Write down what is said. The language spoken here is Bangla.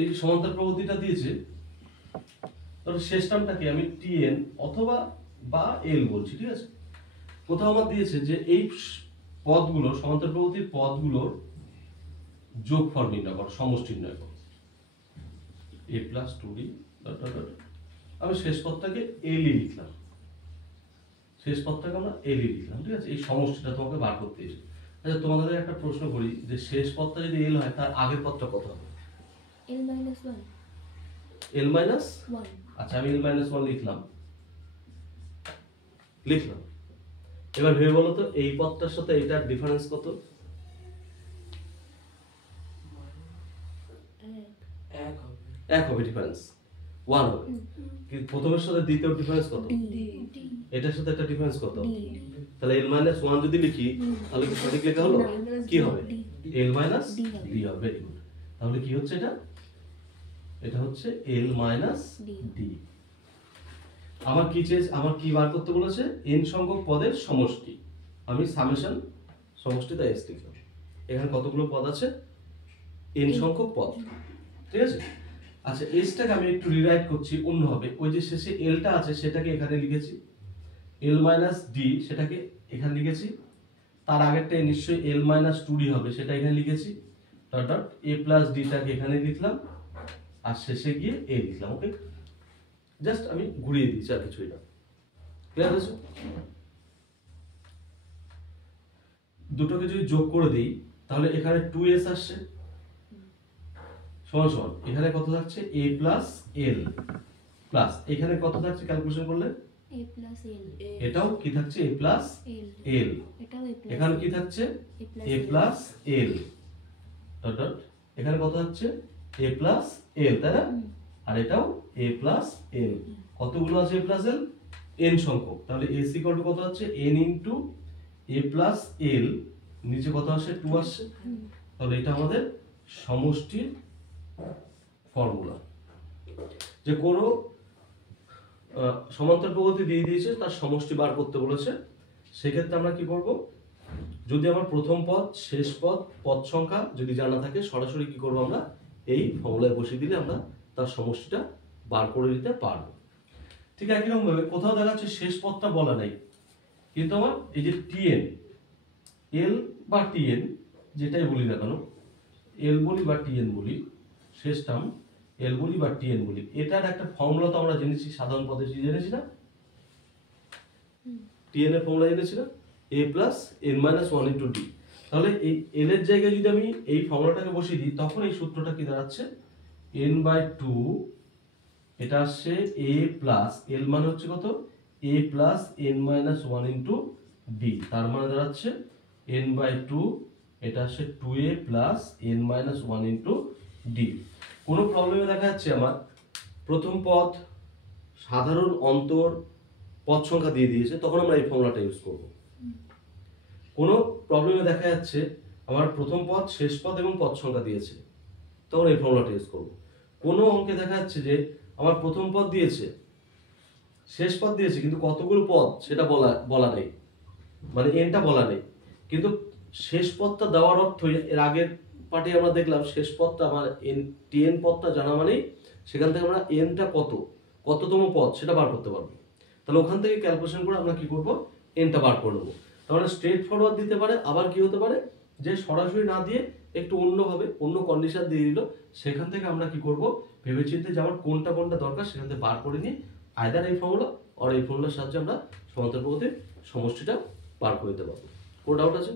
এই সমান্তরাল প্রবর্তীটা দিয়েছে, তাহলে শেষ টার্মটাকে আমি টিএন অথবা বা এল বলছি, ঠিক আছে। কোথাও আমার দিয়েছে যে এই পদগুলো সমান্তরাল প্রবর্তীর পদগুলোর যোগফল নির্ণয় করো, সমষ্টি নির্ণয় করো, a plus 2d dot dot dot. আমি শেষ পদটাকে এলই লিখলাম, শেষ পদটাকে আমরা এলই লিখলাম, ঠিক আছে। এই সমষ্টিটা তোমাকে বার করতে এসে, আচ্ছা তোমাদের একটা প্রশ্ন করি যে শেষ পদটা যদি এল হয় তার আগের পদটা কত হবে? l minus 1 এল মাইনাস 1 আচ্ছা আমি এল মাইনাস 1 লিখলাম। এবার ভেবে বলো তো এই পদটার সাথে এটার ডিফারেন্স কত? এক হবে ডিফারেন্স, 1 হবে। কিন্তু প্রথমের সাথে দ্বিতীয় ডিফারেন্স কত? এটার সাথে একটা ডিফারেন্স কত? তাহলে l মাইনাস 1 যদি লিখি তাহলে কি সঠিক লেখা হলো? কি হবে? l মাইনাস d হবে। Very good. তাহলে কি হচ্ছে এটা? এটা হচ্ছে l মাইনাস d। আমার কি বার করতে বলেছে? n সংখ্যক পদের সমষ্টি। আমি সামেশন সমষ্টিটা s লিখলাম। এখানে কতগুলো পদ আছে? n সংখ্যক পদ, ঠিক আছে। আচ্ছা এসটাকে আমি একটু রিরাইট করছি অন্যভাবে। ওই যে শেষে এলটা আছে সেটাকে এখানে লিখেছি, এল মাইনাস ডি সেটাকে এখানে লিখেছি, তার আগেরটা নিশ্চয়ই এল মাইনাস 2d হবে সেটা এখানে লিখেছি, ডট ডট এ প্লাস ডিটাকে এখানে লিখলাম, আর শেষে গিয়ে এ লিখলাম। ওকে, জাস্ট আমি ঘুরিয়ে দিচ্ছি, আর কিছুই না। ক্লিয়ার হয়েছে? দুটোকে যদি যোগ করে দিই তাহলে এখানে 2s আসছে সমান সমান এখানে কত থাকছে? a প্লাস l প্লাস এখানে কত থাকছে ক্যালকুলেশন করলে? a plus l এটাও কি থাকছে? a plus l। এটাও a plus এখানে কি থাকছে? a plus l dot dot এখানে কত থাকছে? a প্লাস l, তাই না? আর এটাও a প্লাস l। কতগুলো আছে a প্লাস l? n সংখ্যক। তাহলে s ইকুয়াল টু কত হচ্ছে? n into a plus l, নিচে কত আসছে? 2 আসছে। তাহলে এটা আমাদের সমষ্টির ফর্মুলা। যে কোনো সমান্তরাল প্রগতি দিয়ে দিয়েছে, তার সমষ্টি বার করতে বলেছে, সেক্ষেত্রে আমরা কি করব? যদি আমার প্রথম পদ, শেষ পদ, পদ সংখ্যা যদি জানা থাকে সরাসরি কি করব? আমরা এই ফর্মুলায় বসিয়ে দিলে আমরা তার সমষ্টিটা বার করে দিতে পারবো। ঠিক একই রকম ভাবে কোথাও দেখা যাচ্ছে শেষ পদটা বলা নাই, কিন্তু আমার এই যে টিএন, এল বা টিএন যেটাই বলি না কেন, এল বলি বা টিএন বলি, শেষ টার্ম এল বলি বা টিএন বলি, এটার একটা ফর্মুলা তো আমরা জেনেছি, সাধারণ পদ্ধতি জেনেছি না? টিএন এর ফর্মুলা জেনেছি না? a plus n minus 1 into D. তাহলে এই এল এর জায়গায় যদি আমি এই ফর্মুলাটাকে বসিয়ে দিই তখন এই সূত্রটা কি দাঁড়াচ্ছে? n বাই 2 এটা আসছে a প্লাস l মানে হচ্ছে কত? a plus n minus 1 into D. তার মানে দাঁড়াচ্ছে n বাই 2 এটা আসছে 2a plus n minus 1 into D. কোনো প্রবলেমে দেখা যাচ্ছে আমার প্রথম পদ সাধারণ অন্তর পদ সংখ্যা দিয়ে দিয়েছে, তখন আমরা এই ফর্মুলাটা ইউজ করব। কোনো প্রবলেমে দেখা যাচ্ছে আমার প্রথম পদ, শেষ পদ এবং পদ সংখ্যা দিয়েছে, তখন এই ফর্মুলাটা ইউজ করব। কোনো অঙ্কে দেখা যাচ্ছে যে আমার প্রথম পদ দিয়েছে, শেষ পদ দিয়েছে, কিন্তু কতগুলো পদ সেটা বলা নেই, মানে এনটা বলা নেই। কিন্তু শেষ পদটা দেওয়ার অর্থ, এর আগের পার্টে আমরা দেখলাম শেষ পদটা আমার এন টিএন পদটা জানা মানেই সেখান থেকে আমরা এনটা কততম পদ সেটা বার করতে পারবো। তাহলে ওখান থেকে ক্যালকুলেশন করে আমরা কি করব? এনটা বার করে নেবো। তাহলে স্ট্রেট ফরওয়ার্ড দিতে পারে, আবার কি হতে পারে যে সরাসরি না দিয়ে একটু অন্যভাবে অন্য কন্ডিশন দিয়ে দিল, সেখান থেকে আমরা কি করব? ভেবেচিন্তে যে আমার কোনটা দরকার সেখান থেকে বার করে নিয়ে আইদার এই ফর্মুলা আর এই ফর্মুলার সাহায্যে আমরা সমান্তরাল প্রগতির সমষ্টিটা বার করে দিতে পারবো। কোনো ডাউট আছে?